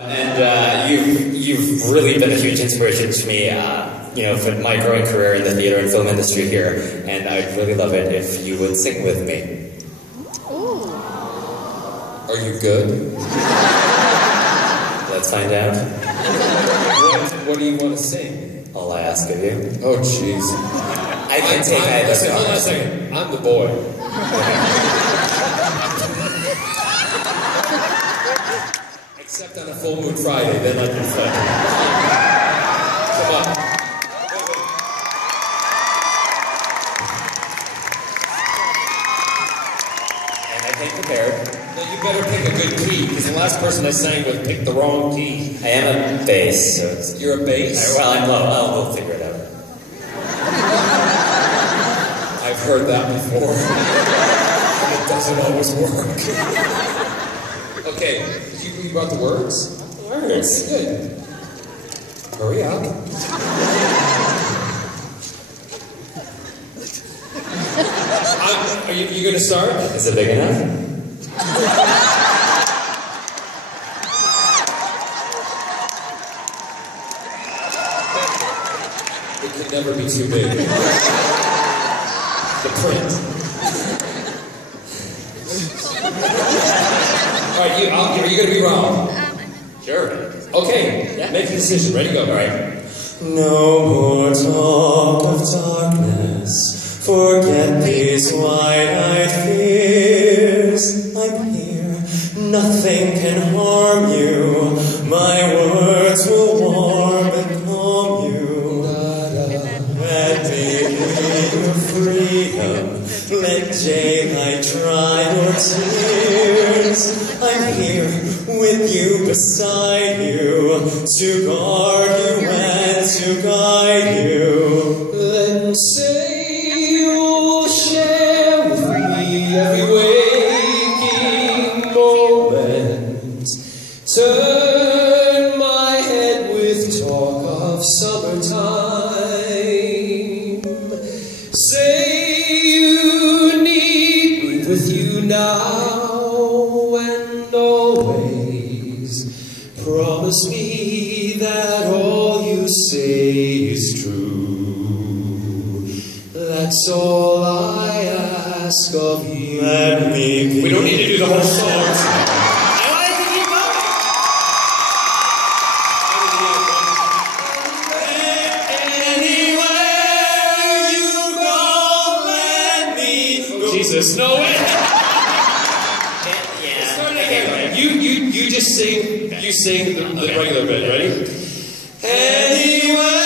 And you've really been a huge inspiration to me, you know, for my growing career in the theater and film industry here. And I'd really love it if you would sing with me. Ooh. Are you good? Let's find out. What do you want to sing? All I ask of you. Oh, jeez. I can take either. Listen, hold on a second. I'm the boy. Except on a full moon Friday, then I can flip. Come on. And I came prepared. Well, you better pick a good key, because the last person I sang with picked the wrong key. I am a bass, so it's... You're a bass? Well, I'm low. We'll figure it out. I've heard that before. It doesn't always work. Okay, you brought the words? Words. Good. Hurry up. Are you going to start? Is it big enough? It can never be too big. The print. Alright, are you going to be wrong? Sure. Okay, yeah. Make a decision. Ready, go. Alright. No more talk of darkness. Forget these wide-eyed fears. I'm here. Nothing can harm you. My words will warm and calm you. Let me be your freedom. Let daylight dry your tears. I'm here with you, beside you, to guard you and to guide you. Then say you'll share with me every waking moment. Turn my head with talk of summertime. Say you need me with you now and always. Promise me that all you say is true. That's all I ask of you. Let me be. We don't need to do the whole song. I wanted to keep going. Anywhere you go, let me go. Jesus, no way. Yeah. Start again. You just sing. You sing the regular bit. Ready? Anywhere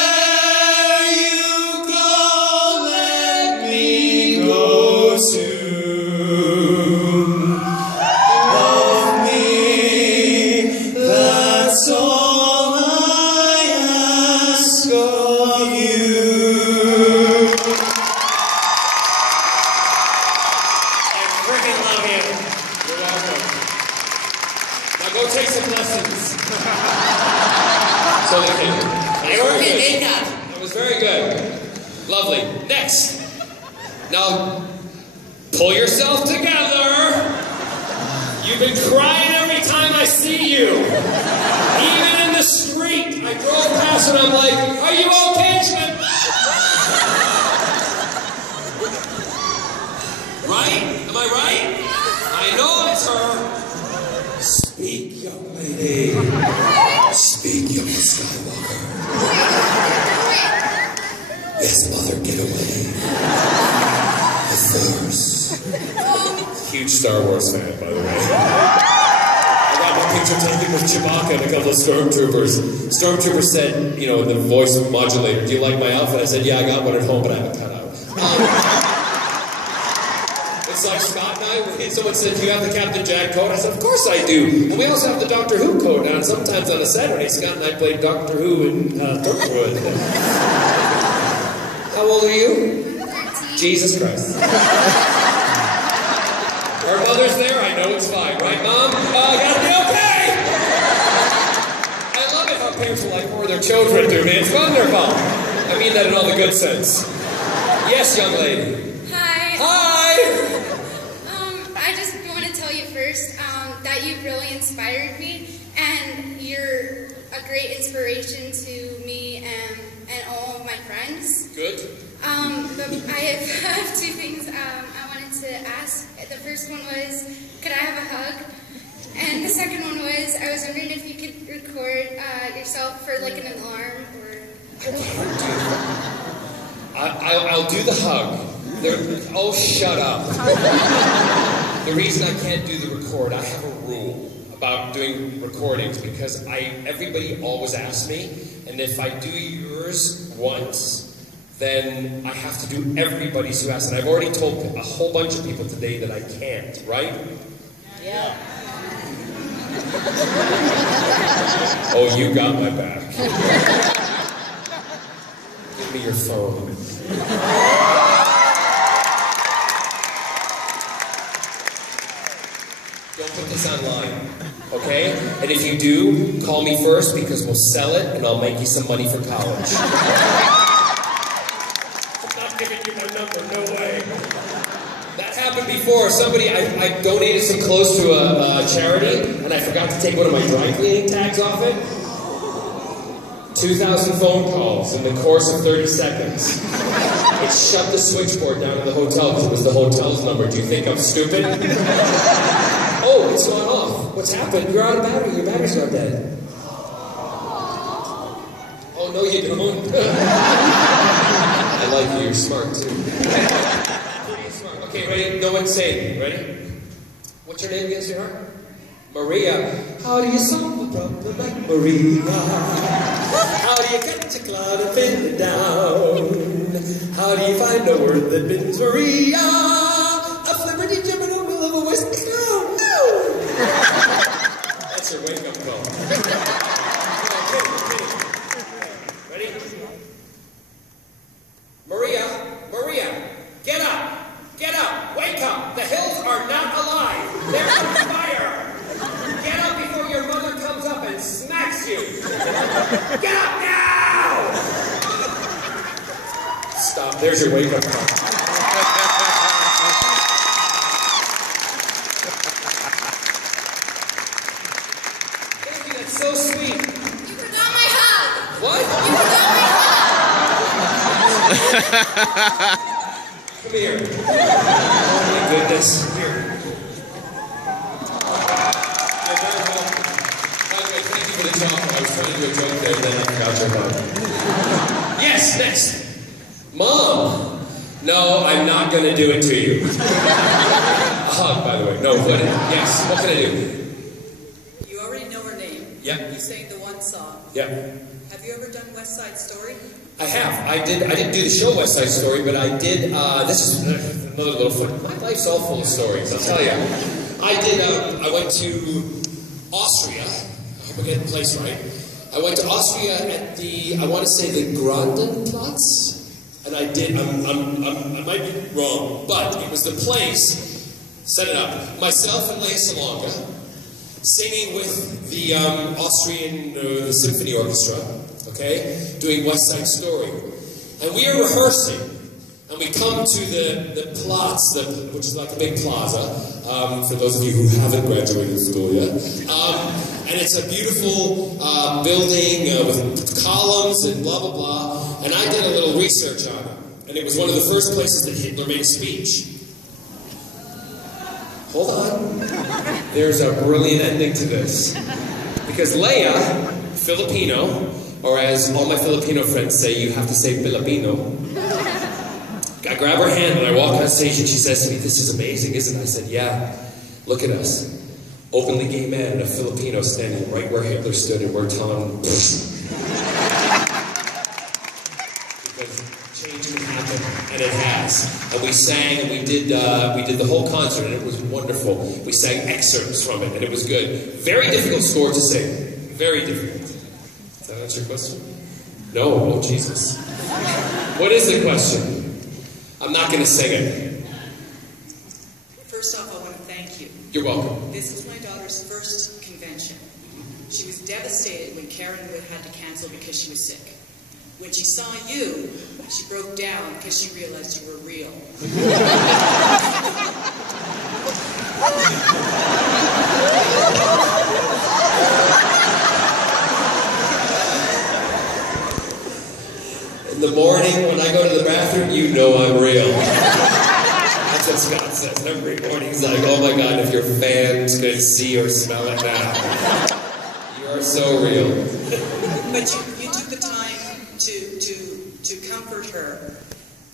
you go, let me go too. Love me, that's all I ask of you. I freaking love you. You're welcome. Now go take some lessons. So they can. I work in makeup. That was very good. Lovely. Next. Now, pull yourself together. You've been crying every time I see you. Even in the street. I drove past and I'm like, are you okay? She's like, right? Am I right? I know it's her. Speak, young lady. Speak, young Skywalker. Yes, mother, get away. The Force. Huge Star Wars fan, by the way. I got my picture taken with Chewbacca and a couple of stormtroopers. Stormtroopers said, you know, the voice modulator, do you like my outfit? I said, yeah, I got one at home, but I have a cutout. It's like Scott and I, someone said, do you have the Captain Jack coat? I said, of course I do. And we also have the Doctor Who coat. And sometimes on a Saturday, Scott and I played Doctor Who in Thornwood. How old are you? 13. Jesus Christ. Our mother's there? I know it's fine. Right, Mom? Gotta be okay! I love it how parents are like, or their children do, man. It's wonderful. I mean that in all the good sense. Yes, young lady. Hi. Hi! I just want to tell you first that you've really inspired me, and your great inspiration to me and all of my friends. Good. But I have two things I wanted to ask. The first one was, could I have a hug? And the second one was, I was wondering if you could record yourself for like an alarm or... I'll do the hug. Oh, shut up. The reason I can't do the record, I have a rule about doing recordings because everybody always asks me, and if I do yours once, then I have to do everybody's who asks. And I've already told a whole bunch of people today that I can't, right? Yeah. Oh, you got my back. Give me your phone. Don't put this online, okay? And if you do, call me first because we'll sell it and I'll make you some money for college. I'm not giving you my number, no way. That happened before. Somebody, I donated some clothes to a charity and I forgot to take one of my dry cleaning tags off it. 2,000 phone calls in the course of 30 seconds. It shut the switchboard down in the hotel because it was the hotel's number. Do you think I'm stupid? Oh, it's gone off. What's happened? You're out of battery. Your battery's not dead. Oh, no, you don't. I like you. You're smart, too. Pretty smart. Okay, ready? No one's saying it. Ready? What's your name again, sweetheart? Maria. How do you solve a problem like Maria? How do you catch a cloud and pin it down? How do you find a word that bends Maria? A flipperty jumping on the middle of a whiskey cloud. That's your wake-up call. Ready? Maria, Maria, get up! Get up! Wake up! The hills are not alive! They're on fire! Get up before your mother comes up and smacks you! Get up now! Stop. There's your wake-up call. Thank you. That's so sweet. You forgot my hug! What? You forgot my hug! Come here. Oh my goodness. Here. Thank you for the chocolate. I was trying to do a joke there, and then I forgot your hug. Yes, next. Mom. No, I'm not going to do it to you. A hug, by the way. No, what? Yes. What can I do? You already know her name. Yeah. You sang the one song. Yeah. Have you ever done West Side Story? I have. I didn't do the show West Side Story, but I did. This is another little fun. My life's all full of stories, I'll tell you. I did. I went to Austria. I hope I get the place right. I went to Austria at the, I want to say the Grandenplatz, and I did. I might be wrong, but it was the place. Set it up. Myself and Leia Salonga singing with the Austrian the symphony orchestra. Okay, doing West Side Story, and we are rehearsing, and we come to the Platz, which is like a big plaza, for those of you who haven't graduated school yet, and it's a beautiful building with columns and blah blah blah, and I did a little research on it, and it was one of the first places that Hitler made a speech. Hold on, there's a brilliant ending to this, because Leia, Filipino, or as all my Filipino friends say, you have to say Filipino. I grab her hand and I walk on stage and she says to me, "This is amazing, isn't it?" I said, "Yeah, look at us. Openly gay man and a Filipino standing right where Hitler stood, and we're telling him, because change can happen, and it has." And we sang and we did the whole concert and it was wonderful. We sang excerpts from it and it was good. Very difficult score to sing. Very difficult. Does that answer your question? No? Oh, Jesus. What is the question? I'm not going to sing it. First off, I want to thank you. You're welcome. This was my daughter's first convention. She was devastated when Karen had to cancel because she was sick. When she saw you, she broke down because she realized you were real. the morning when I go to the bathroom, you know I'm real. That's what Scott says every morning. He's like, oh my God, if your fans could see or smell it now. You are so real. But you took the time to comfort her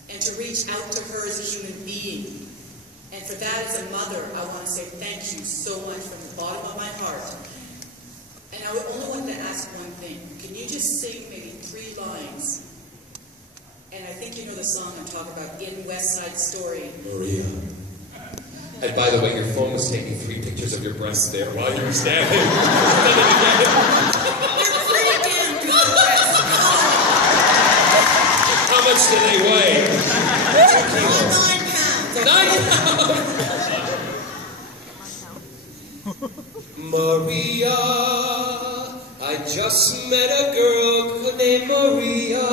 and to reach out to her as a human being. And for that, as a mother, I want to say thank you so much from the bottom of my heart. And I would only want to ask one thing. Can you just sing maybe 3 lines? And I think you know the song I'm talking about, In West Side Story. Maria. And by the way, your phone was taking 3 pictures of your breasts there while you were standing. You're pretty damn good breasts. How much do they weigh? 9 pounds. 9 pounds! Maria, I just met a girl named Maria,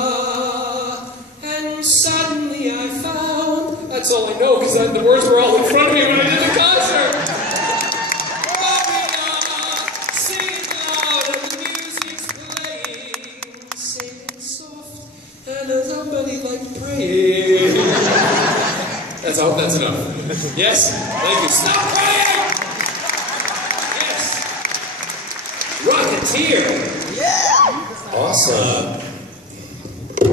and suddenly I found, that's all I know because the words were all in front of me when I did the concert. Maria, sing loud and the music's playing, sing soft and somebody like praying. That's enough. Yes? Thank you. Stop praying! Rocketeer! Yeah! Awesome. You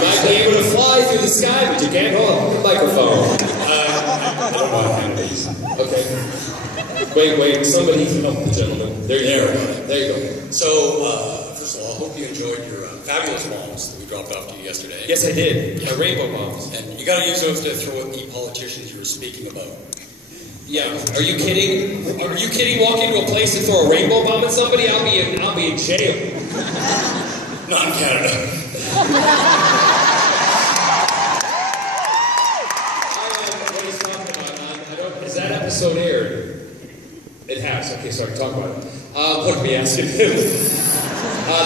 might be able to fly through the sky, but you can't hold a microphone. I don't know how to handle these. Okay. Wait, somebody, oh, the gentleman. There you go. So, first of all, I hope you enjoyed your fabulous bombs that we dropped off to you yesterday. Yes, I did. My rainbow bombs. And you gotta use those to throw at the politicians you were speaking about. Yeah, are you kidding? Are you kidding? Walk into a place and throw a rainbow bomb at somebody? I'll be in jail. Not in Canada. What he's talking about, has that episode aired? It has. Okay, sorry, talk about it. What are we asking him?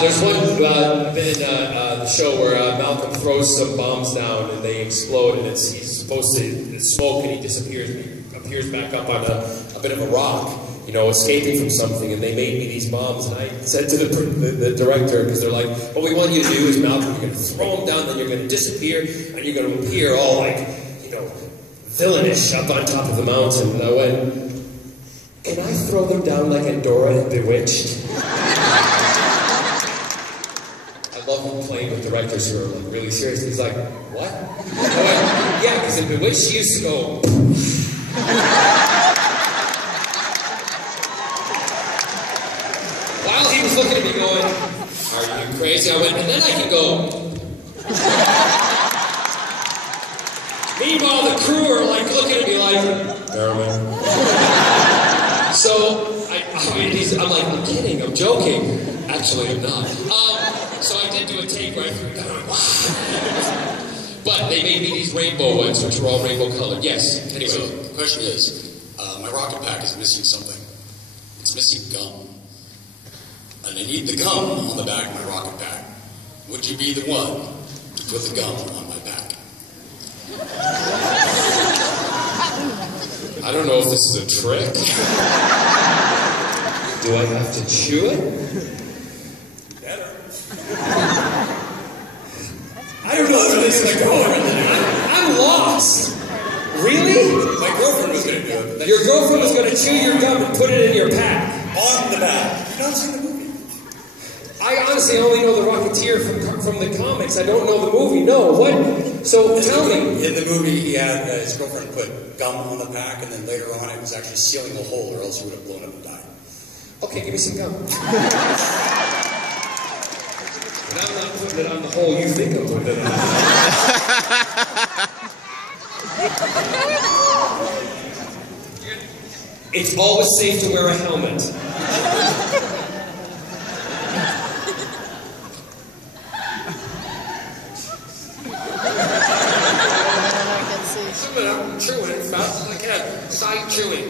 There's one bit in the show where Malcolm throws some bombs down and they explode, and he's supposed to smoke, and he disappears. Appears back up on a bit of a rock, you know, escaping from something, and they made me these bombs, and I said to the director, because they're like, what we want you to do is, Malcolm, you're going to throw them down, then you're going to disappear, and you're going to appear all like, you know, villainish up on top of the mountain. And I went, can I throw them down like Dora and Bewitched? I love playing with directors who are like really serious. He's like, what? I went, yeah, because in Bewitched she used to go, while he was looking at me going, are you crazy? I went, and then I can go. Meanwhile, the crew are like looking at me like, Barrowman. So, I'm like, I'm kidding, I'm joking. Actually, I'm not. So I did do a take right through that. But they made me these rainbow ones, which were all rainbow colored. Yes, anyway. So, the question is, my rocket pack is missing something. It's missing gum. And I need the gum on the back of my rocket pack. Would you be the one to put the gum on my back? I don't know if this is a trick. Do I have to chew it? Better. I don't know where this is going. I'm lost. Really? My girlfriend was going to do it. Your girlfriend was going to chew your gum and put it in your pack. On the back. You don't see the movie. I honestly only know the Rocketeer from the comics. I don't know the movie. No, what? So tell me. In the movie, he had his girlfriend put gum on the pack, and then later on it was actually sealing the hole, or else he would have blown up and died. Okay, give me some gum. But I'm not putting it on the hole you think I'm putting it on. It's always safe to wear a helmet. I'm chewing as fast as I can. Side chewing.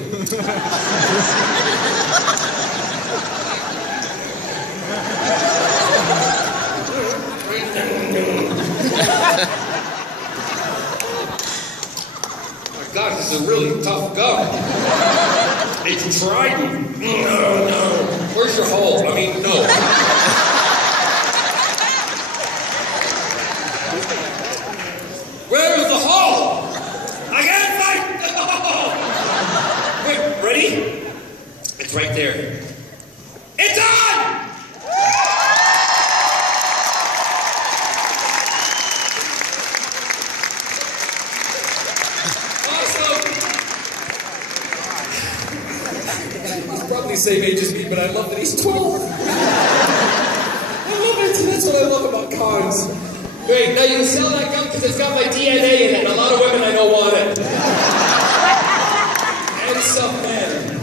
My God, this is a really tough gum. It's Trident. No. Where's your hole? I mean, no. It's right there. It's on! He's probably the same age as me, but I love that he's 12. I love it. That's what I love about cons. Great. Now you can sell that gum because it's got my DNA in it, and a lot of women I know want it. And some men.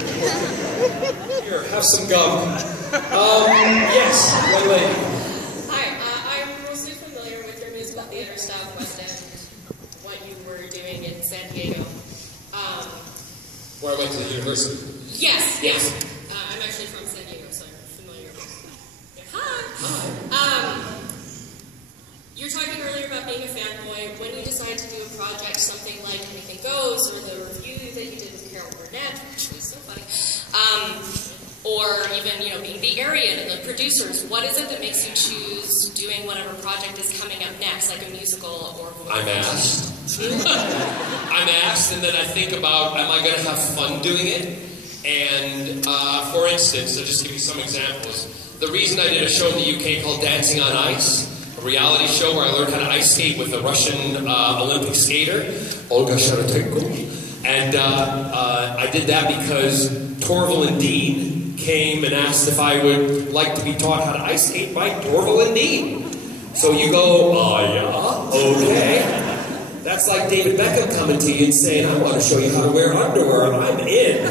Here, have some gum. Yes, one lady. Hi, I'm mostly familiar with your musical theater style in West End, what you were doing in San Diego. Where I went to the university. Yes. I'm actually from San Diego, so I'm familiar with it. Hi. You were talking earlier about being a fanboy. When you decide to do a project, something like Anything Goes, or the review that you did with Carol Burnett, which was so funny, or even, being the Arian and the producers, what is it that makes you choose doing whatever project is coming up next, like a musical or whatever? I'm asked. I'm asked, and then I think about, am I going to have fun doing it? And, for instance, I'll just give you some examples. The reason I did a show in the UK called Dancing on Ice, a reality show where I learned how to ice skate with a Russian Olympic skater, Olga Sharatenko. And I did that because Torval and Dean came and asked if I would like to be taught how to ice skate by Torval and Dean. So you go, yeah, okay. That's like David Beckham coming to you and saying, I want to show you how to wear underwear. I'm in.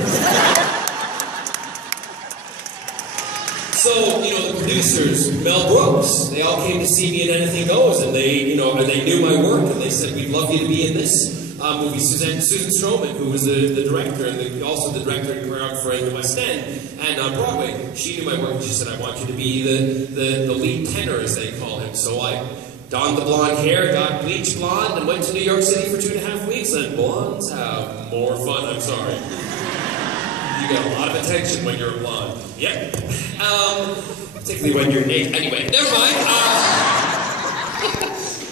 So, the producers, Mel Brooks, they all came to see me in Anything Goes, and they knew my work, and they said, we'd love you to be in this movie. Susan Stroman, who was the director, and also the director and choreographer in the West End, and on Broadway, she knew my work, and she said, I want you to be the lead tenor, as they call him. So I donned the blonde hair, got bleached blonde, and went to New York City for 2.5 weeks, and blondes have more fun, I'm sorry. You get a lot of attention when you're a blonde. Yep. Particularly when you're naked. Anyway, never mind.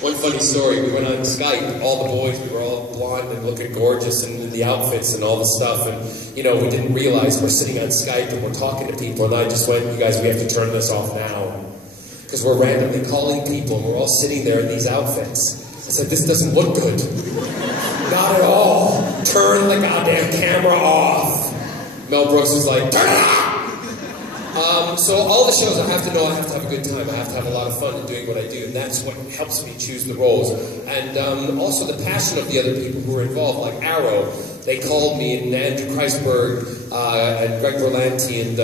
One funny story, we went on Skype, all the boys, we were all blonde and looking gorgeous and in the outfits and all the stuff, and, we didn't realize we're sitting on Skype and we're talking to people, and I just went, you guys, we have to turn this off now. Because we're randomly calling people and we're all sitting there in these outfits. I said, this doesn't look good. Not at all. Turn the goddamn camera off. Mel Brooks was like, turn it off! So all the shows I have to have a good time. I have to have a lot of fun in doing what I do, and that's what helps me choose the roles. And also the passion of the other people who are involved, like Arrow. They called me, and Andrew Kreisberg, and Greg Berlanti, and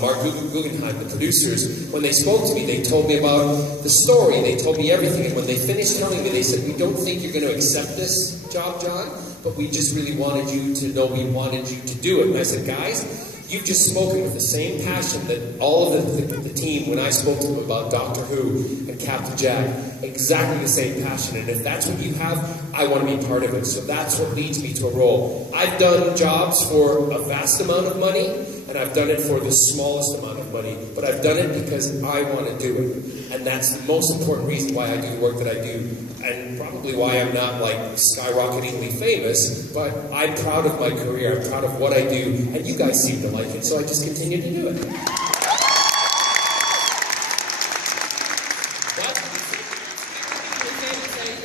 Mark Guggenheim, the producers. When they spoke to me, they told me about the story. They told me everything. And when they finished telling me, they said, we don't think you're going to accept this job, John, but we just really wanted you to know we wanted you to do it. And I said, guys, you've just spoken with the same passion that all of the team, when I spoke to them about Doctor Who and Captain Jack, exactly the same passion. And if that's what you have, I want to be part of it. So that's what leads me to a role. I've done jobs for a vast amount of money, and I've done it for the smallest amount of money. But I've done it because I want to do it. And that's the most important reason why I do the work that I do. And probably why I'm not, like, skyrocketingly famous, but I'm proud of my career. I'm proud of what I do. And you guys seem to like it, so I just continue to do it. What?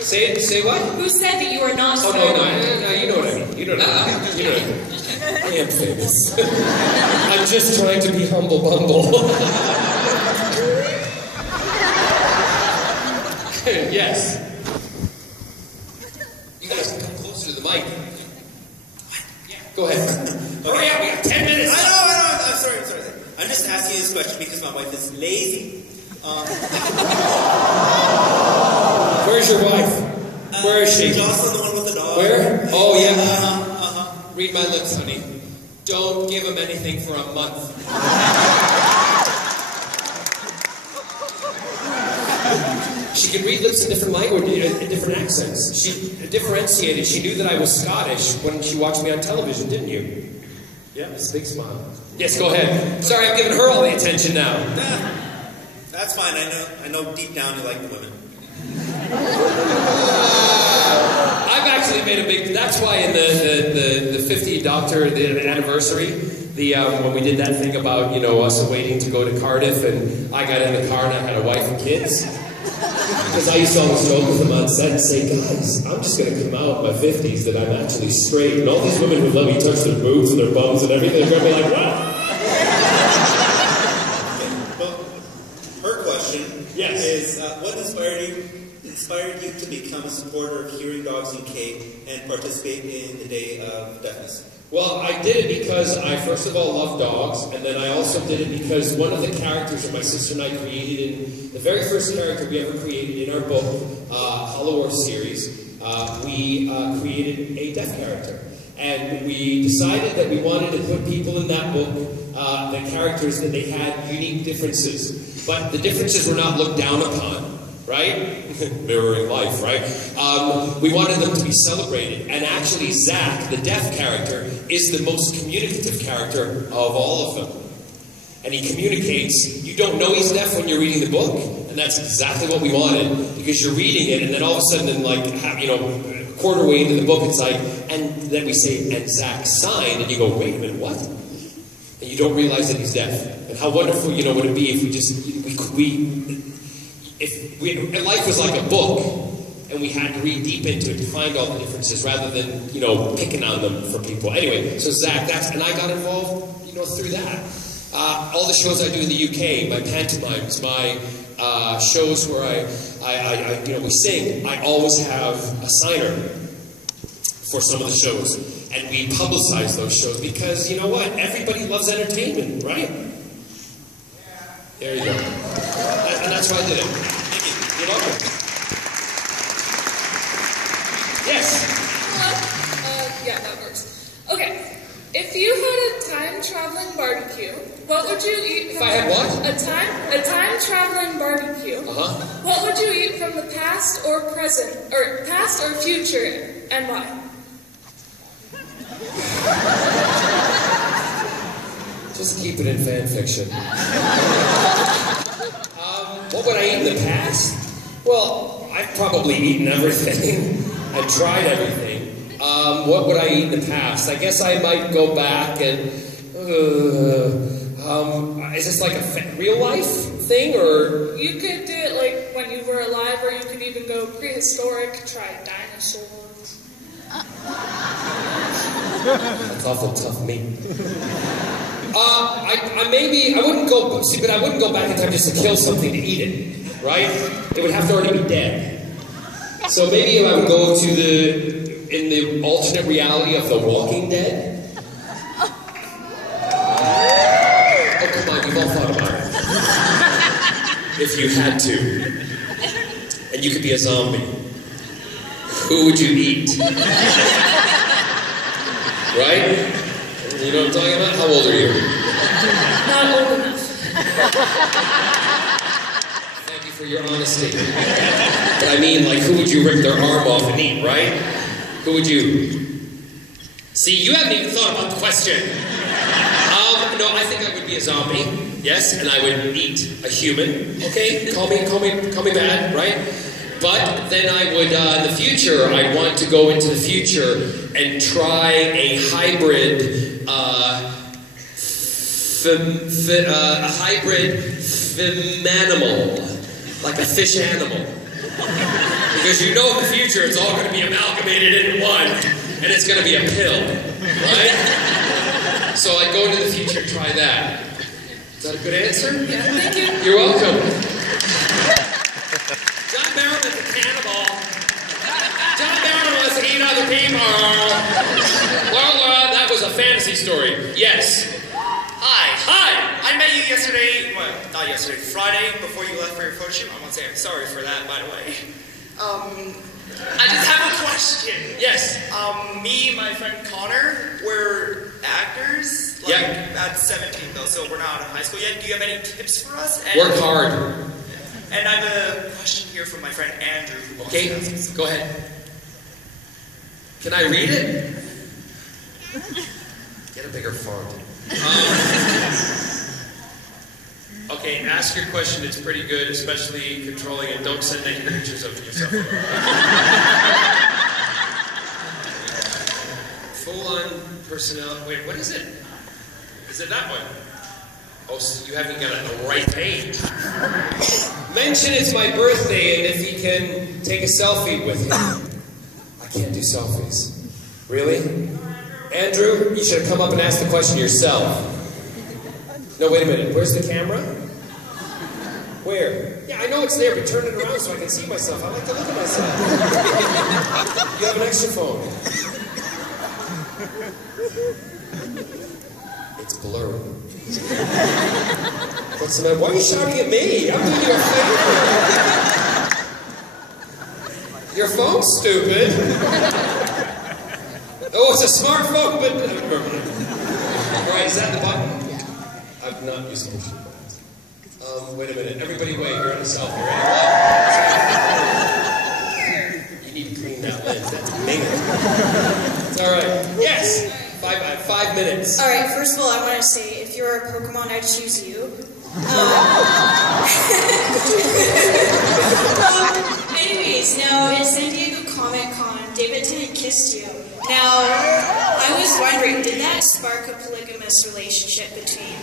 Say what? Who said that you are not Oh, no, you know what I mean. You know what I mean. You know what I mean. I am famous. I'm just trying to be humble bumble. Yes. You guys can come closer to the mic. Yeah, go ahead. Hurry up, we got 10 minutes. I know. I'm sorry. I'm just asking this question because my wife is lazy. Where's your wife? Where is she? Jocelyn, the one with the dog. Where? Oh, yeah. Read my lips, honey. Don't give him anything for a month. She could read lips in different languages, in different accents. She differentiated. She knew that I was Scottish when she watched me on television, didn't you? Yeah, this big smile. Yes, go ahead. Sorry, I'm giving her all the attention now. Nah, that's fine. I know deep down you like the women. I've actually made a big. That's why in the 50th Doctor, the anniversary, when we did that thing about, you know, us waiting to go to Cardiff, and I got in the car and I had a wife and kids. Because I used to always joke with them on set and say, guys, I'm just going to come out in my 50s that I'm actually straight. And all these women who let me touch their boobs and their bums and everything are going to be like, what? Well, her question is, what inspired you to become a supporter of Hearing Dogs UK and participate in the Day of Deafness? Well, I did it because I first of all love dogs, and then I also did it because one of the characters that my sister and I created in the very first character we ever created in our book, Hollow Earth series, we created a deaf character. And we decided that we wanted to put people in that book, the characters, that they had unique differences. But the differences were not looked down upon. Right? Mirroring life, right? We wanted them to be celebrated. And actually, Zach, the deaf character, is the most communicative character of all of them. And he communicates. You don't know he's deaf when you're reading the book. And that's exactly what we wanted. Because you're reading it, and then all of a sudden, in like, you know, a quarter way into the book, it's like, and then we say, and Zach signed, and you go, wait a minute, what? And you don't realize that he's deaf. And how wonderful, you know, would it be if we just, if life was like a book, and we had to read deep into it to find all the differences, rather than, you know, picking on them for people. Anyway, so Zach, and I got involved, you know, through that. All the shows I do in the UK, my pantomimes, my shows where I you know, we sing, I always have a signer for some of the shows, and we publicize those shows because, you know what, everybody loves entertainment, right? There you go. And that's why I did it. Thank you. You're welcome. Yes? Yeah, that works. Okay. If you had a time-traveling barbecue, what would you eat from... If I had what? A time-traveling barbecue. What would you eat from the past or present, or past or future, and why? Just keep it in fan fiction. What would I eat in the past? Well, I've probably eaten everything. I've tried everything. What would I eat in the past? I guess I might go back and... is this like a real life thing, or...? You could do it like when you were alive, or you could even go prehistoric, try dinosaurs. That's awful tough meat. I wouldn't go, see, but I wouldn't go back in time just to kill something to eat it, right? It would have to already be dead. So maybe I would go to in the alternate reality of The Walking Dead. Oh, come on, you've all thought about it. If you had to, and you could be a zombie, who would you eat? Right? You know what I'm talking about? How old are you? Not old enough. Thank you for your honesty. But I mean, like, who would you rip their arm off and eat, right? Who would you? See, you haven't even thought about the question. No, I think I would be a zombie, yes, and I would eat a human. Okay, call me bad, right? But then I would, in the future, I'd want to go into the future and try a hybrid, animal, like a fish animal. Because you know in the future it's all going to be amalgamated into one, and it's going to be a pill, right? So I'd go into the future and try that. Is that a good answer? Yeah, thank you. You're welcome. John Barrowman's a cannibal. John Barrowman wants to eat other people. Well, that was a fantasy story. Yes. Hi. I met you yesterday, well, not yesterday, Friday, before you left for your photo shoot. I want to say I'm sorry for that, by the way. I just have a question. Yes. Me and my friend Connor, we're actors, like at 17 though, so we're not out of high school yet. Do you have any tips for us? And, work hard. And I have a question here from my friend Andrew. Okay, go ahead. Can I read it? Get a bigger font. Okay, ask your question. It's pretty good, especially controlling it. Don't send any pictures of yourself. Full-on personnel. Wait, what is it? Is it that one? Oh, so you haven't got it on the right page. Mention it's my birthday and if he can take a selfie with him. I can't do selfies. Really? Andrew, you should have come up and asked the question yourself. No, wait a minute. Where's the camera? Where? Yeah, I know it's there, but turn it around so I can see myself. I like to look at myself. You have an extra phone. It's blurry. What's the matter? Why are you shouting at me? I'm doing you a favor. Your phone's stupid. Oh, it's a smartphone, but... Right, is that the button? Yeah. I've not used push buttons. Wait a minute. Everybody wait. You're on a selfie, right? You need to clean that lens. That's amazing. It's all right. Yes! 5 minutes. All right, first of all, I want to say, if you're a Pokemon, I'd choose you. Anyways, now in San Diego Comic-Con, David Tennant kissed you. Now, I was wondering, did that spark a polygamous relationship between?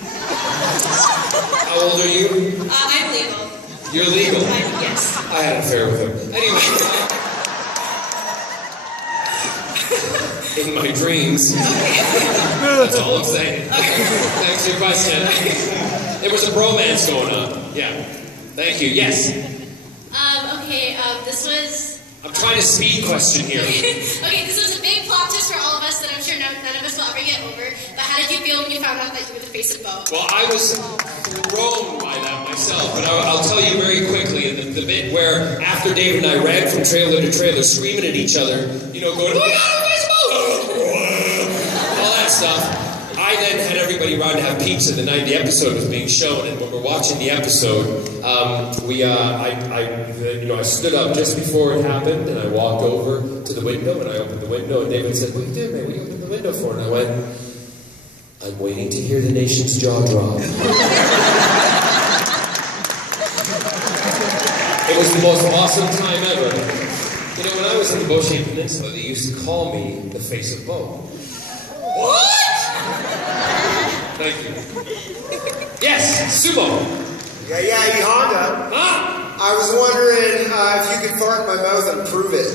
How old are you? I'm legal. You're legal? Yes. I had an affair with him. Anyway. In my dreams. That's all I'm saying. Thanks for your question. There was a bromance going on. Yeah. Thank you. Yes? Okay, this was... I'm trying to speed question here. Okay, this was a big plot twist for all of us that I'm sure none of us will ever get over. But how did you feel when you found out that you were the face of Bo? Well, I was thrown by that myself, but I'll tell you very quickly, the bit where after Dave and I ran from trailer to trailer screaming at each other, you know, going, oh my God, face of Bo! All that stuff. I then had everybody around to have pizza the night the episode was being shown, and when we're watching the episode, I stood up just before it happened, and I walked over to the window, and I opened the window, and David said, what are you doing, man? What are you opening the window for? And I went, I'm waiting to hear the nation's jaw drop. It was the most awesome time ever. You know, when I was in the Beauchene Peninsula, they used to call me the face of Bo. What? Thank you. Yes, Sumo. Yeah, Honda. Huh? I was wondering if you could fart in my mouth and prove it.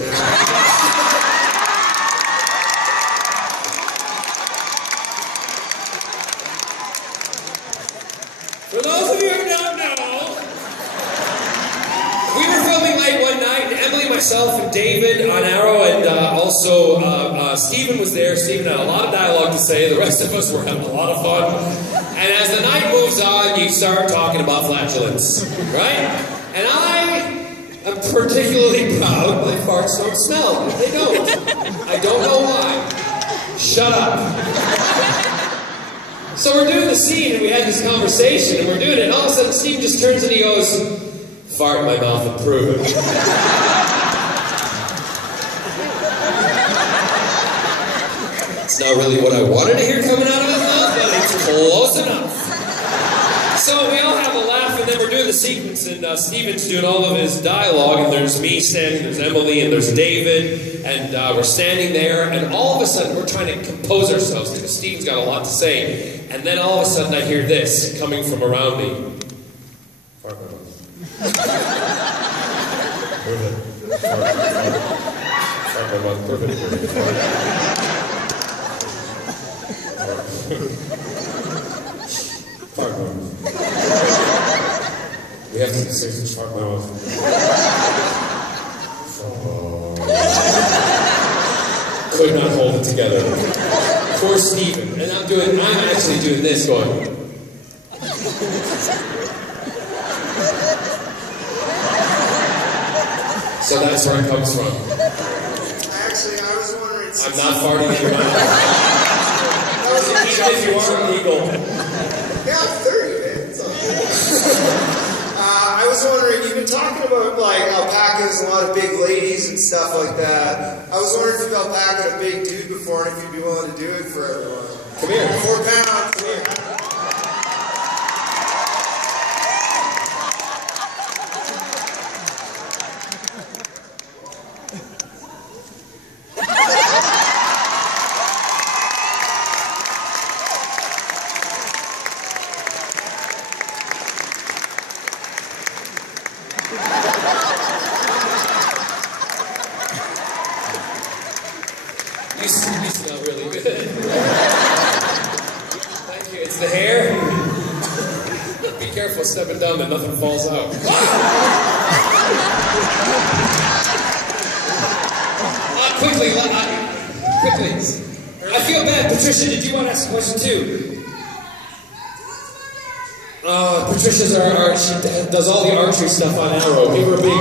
For those of you who don't know, we were filming late one night, and Emily, myself, and David on Arrow, and also Stephen was there. Stephen had a lot of dialogue to say. The rest of us were having a lot of fun. And as the night moves on, you start talking about flatulence, right? And I am particularly proud my farts don't smell. They don't. I don't know why. Shut up. So we're doing the scene, and we had this conversation, and we're doing it, and all of a sudden Steve just turns and he goes, fart in my mouth and prove it. It's not really what I wanted to hear coming out of his mouth, but it's close enough. So we all have a laugh, and then we're doing the sequence, and Steven's doing all of his dialogue, and there's me standing, there's Emily, and there's David, and we're standing there, and all of a sudden we're trying to compose ourselves, because Steven's got a lot to say, and then all of a sudden I hear this coming from around me. Fart my mouth. Perfect. Fart my mouth. Perfect. Fart my mouth. We have to say fart my mouth. Could not hold it together. Poor Stephen. And I'm actually doing this going. So that's where it comes from. Actually, I was wondering... I'm not farting in your mouth. Even if you are illegal. Yeah, I'm 30, man. It's all good. I was wondering, you've been talking about, like, alpacas and a lot of big ladies and stuff like that. I was wondering if you've alpacaed a big dude before and if you'd be willing to do it for everyone. Come here. 4 pounds. Come here. careful stepping down that nothing falls out. Quickly. I feel bad. Patricia, did you want to ask a question too? Patricia's she does all the archery stuff on Arrow. Give her a big...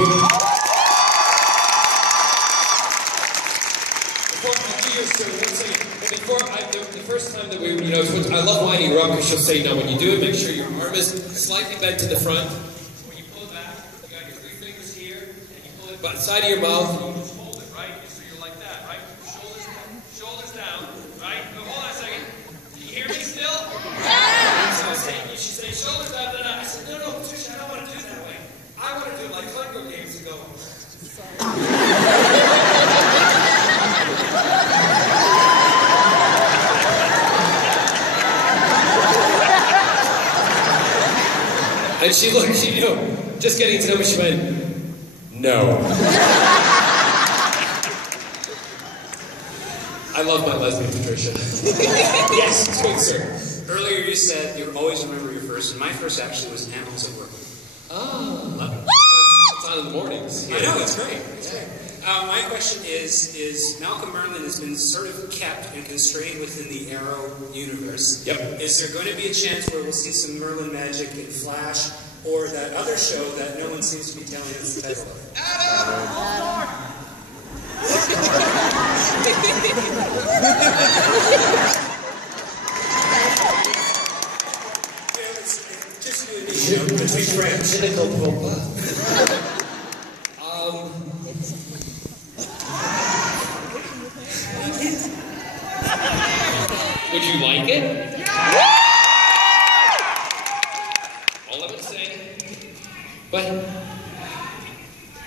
The first time that we, I love winding her up because she'll say, now when you do it, make sure your arm is slightly bent to the front. When you pull it back, you got your 3 fingers here, and you pull it by the side of your mouth, and you just hold it, right? So you're like that, right? Shoulders down, right? No, hold on a second. Can you hear me still? So she say, shoulders down, then I said, no, Patricia, I don't want to do it that way. I want to do it like Hunger Games ago. And she looked, just getting to know me, she went, no. I love my lesbian Patricia. Yes, sweet sir. Earlier you said you always remember your first, and my first actually was Animals at Work. Oh. Love it. It's on in the mornings. I know, it's great. It's great. My question is Malcolm Merlin has been sort of kept and constrained within the Arrow universe. Yep. Is there going to be a chance where we'll see some Merlin magic in Flash, or that other show that no one seems to be telling us the title of? Just you and me, between friends. Would you like it? All I would say. But,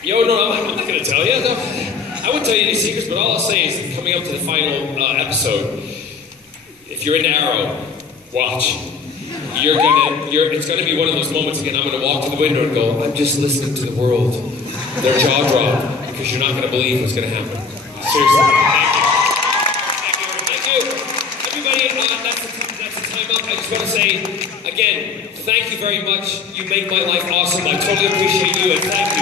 no, I'm not going to tell you. No, I wouldn't tell you any secrets, but all I'll say is coming up to the final episode, if you're into Arrow, watch. It's going to be one of those moments again. I'm going to walk to the window and go, I'm just listening to the world. Their jaw drop, because you're not going to believe what's going to happen. Seriously. Thank you. Everybody, that's the time up. I just want to say, again, thank you very much. You make my life awesome. I totally appreciate you, and thank you.